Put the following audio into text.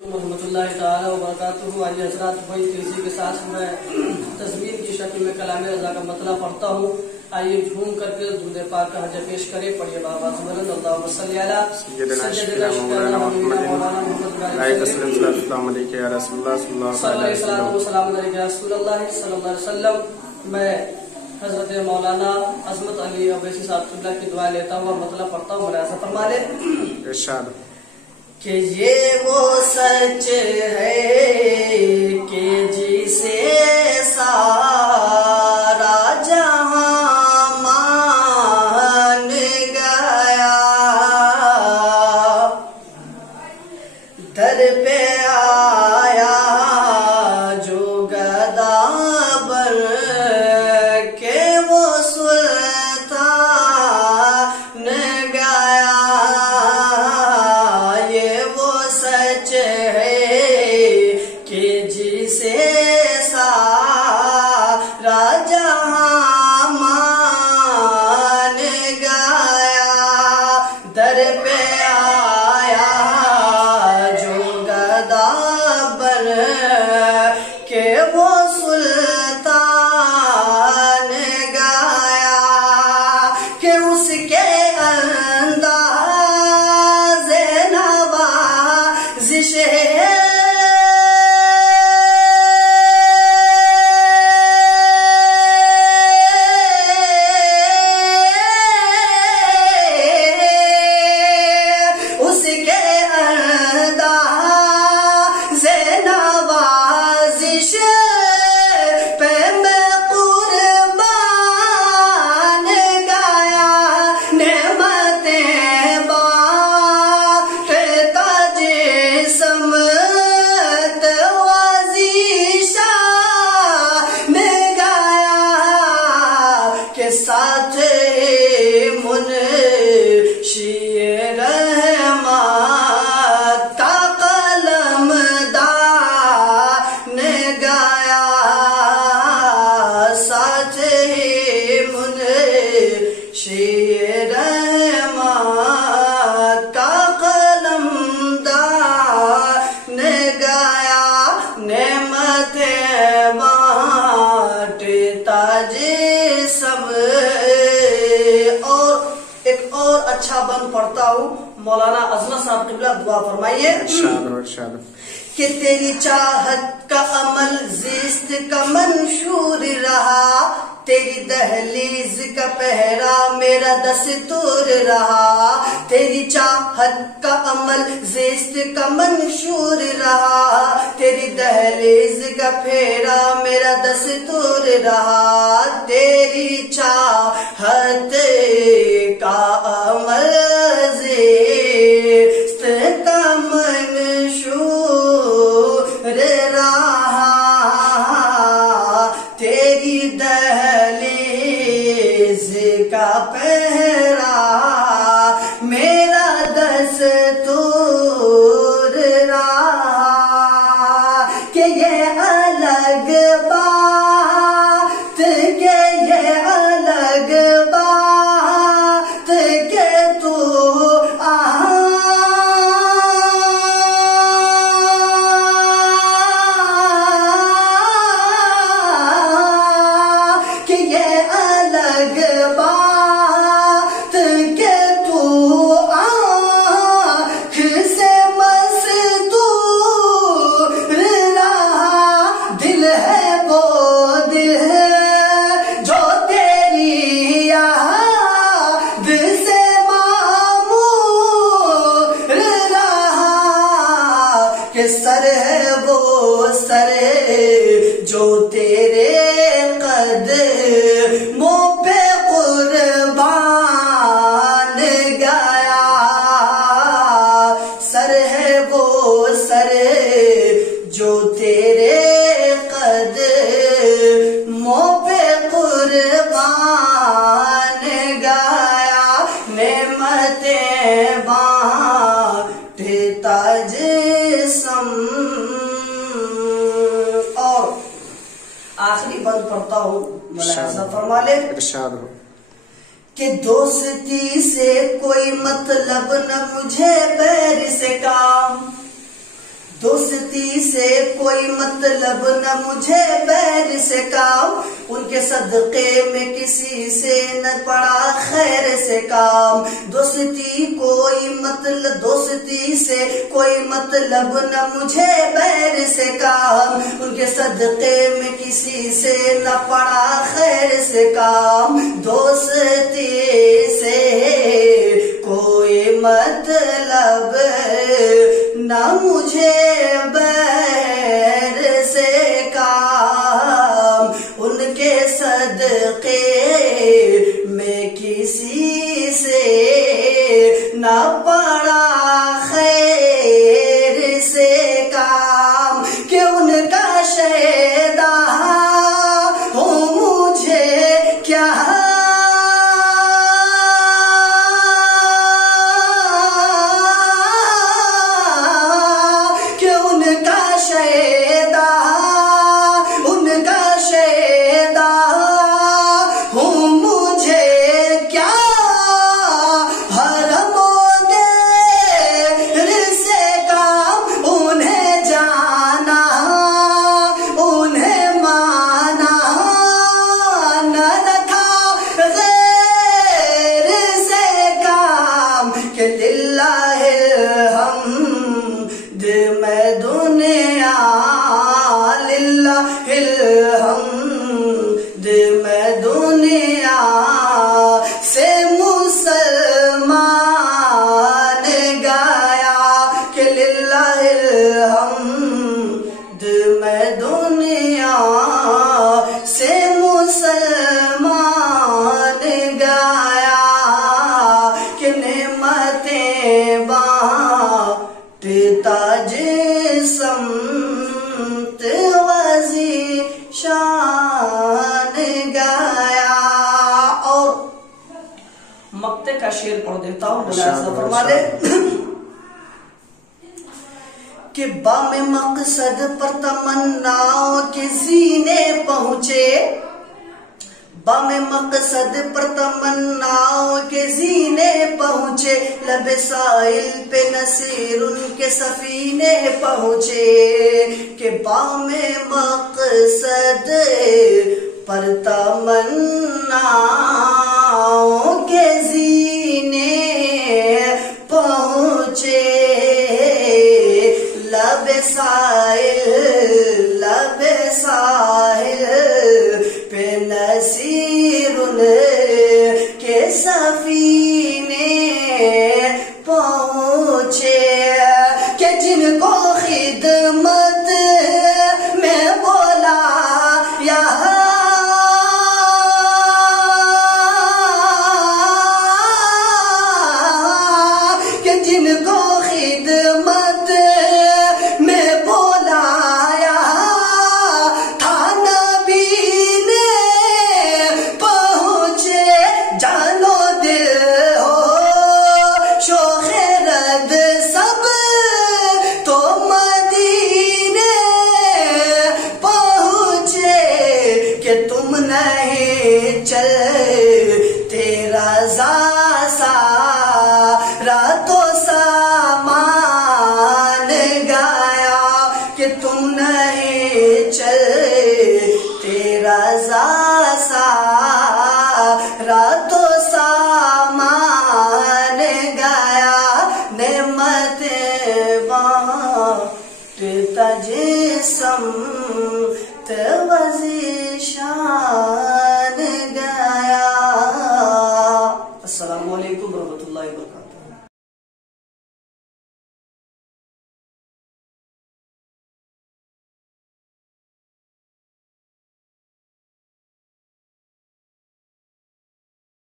रहमत उल्लाह ताला वबरकातुहू। आज हज़रात भाई इसी के साथ मैं तस्वीर की शक्ल में कलाम रज़ा का मतलब पढ़ता हूँ। आइए झूम करके दूल्हे पाक का हज पेश करें। पढ़िए बाबा अल्लाहुम्मा सल्ली अला सय्यिदना मौलाना मुहम्मद मैं हजरत मौलाना अजमत अली अवैसी साहब क़िबला की दुआ लेता हूँ और मतलब पढ़ता हूँ। मुलाज़ा फरमा ले कि ये वो सच है कि जिसे सारा जहां मान गया, दर पे आया जो गदा बन के वो सुल्तान गया। सच है कि जिसे सारा जहां मान गया, दर पे आया जो गदा बन के वो सुल्तान गया, कि उसके अंदाज़े नवाज़िश उसके अंदाज़े नवाज़िश पे मैं कुर्बान गया। नेमतें बांटता जिस्मत वाज़िशा में गया, के साथ मुनशी रहमत का कलमदान गया, साथ मुनशी रहमत का कलमदान गया। नेमतें बांटता जिस्म। और एक और अच्छा बंद पढ़ता हूँ। मौलाना अजमत साहब क़िबला दुआ फरमाइए कि तेरी चाहत का अमल ज़िस्त का मंशूर रहा, तेरी दहलीज का पहरा मेरा दस्तूर रहा। तेरी चाहत का अमल ज़िस्त का मंशूर रहा, तेरी दहलीज का फेरा मेरा दस्तूर रहा। तेरी चाहत का अमल ज़िस्त का मंशूर रहा, तेरी दहलीज का पहरा मेरा दस्तूर रहा, कि ये अलग बात, के ये अलग बात के तू बात के तू आँख से मस्तूर रहा। दिल है वो दिल जो तेरी याद से मामूर रहा, कि सर है वो सर जो तेरे कदमों पे कुर्बान गया। सर है वो सर जो तेरे कदमों पे कुर्बान गया। नेमतें बांटता जिस्म। और आखिरी बंद पढ़ता हूँ। मुलाज़ा फरमा ले कि दोस्ती से कोई मतलब न मुझे पैर से काम, دوستی سے کوئی مطلب نہ مجھے بیر سے کام، ان کے صدقے میں کسی سے نہ پڑا خیر سے کام، دوستی سے کوئی مطلب نہ مجھے بیر سے کام، ان کے صدقے میں کسی سے نہ پڑا خیر سے کام، دوستی سے کوئی مطلب نہ مجھے بیر سے کام، ان کے صدقے میں کسی سے نہ پڑا خیر سے کام، کہ ان کا شیدا ہوں مجھے کیا میں دنیا سے مسلمان گایا کہ للہ الحمد، میں دنیا سے مسلمان گایا کہ نعمتیں بانٹتا جسم شان گایا۔ اور مقطع کا شعر پڑھ دیتا ہوں، ملاحظہ فرما لے کہ بام مقصد پر تمناؤں کے زینے پہنچے، بام مقصد پر تمناؤں کے زینے پہنچے، لب ساحل پہ نصیر ان کے سفینے پہنچے، کہ بام مقصد پر تمناؤں کے زینے پہنچے، لب ساحل پہ نصیر ان کے سفینے پہنچے، کہ جن کو خدمت میں بولا یا کہ جن کو خدمت میں بولایا تھا نبی نے پہنچے، جانو دل ہو شوق رد سب تو مدینے پہنچے، کہ تم نہیں چلتے رضا سارا تو سامان گایا، کہ تم نہیں چلتے رضا سارا تو سامان گایا، نعمتیں بانٹتا جسم توزی شان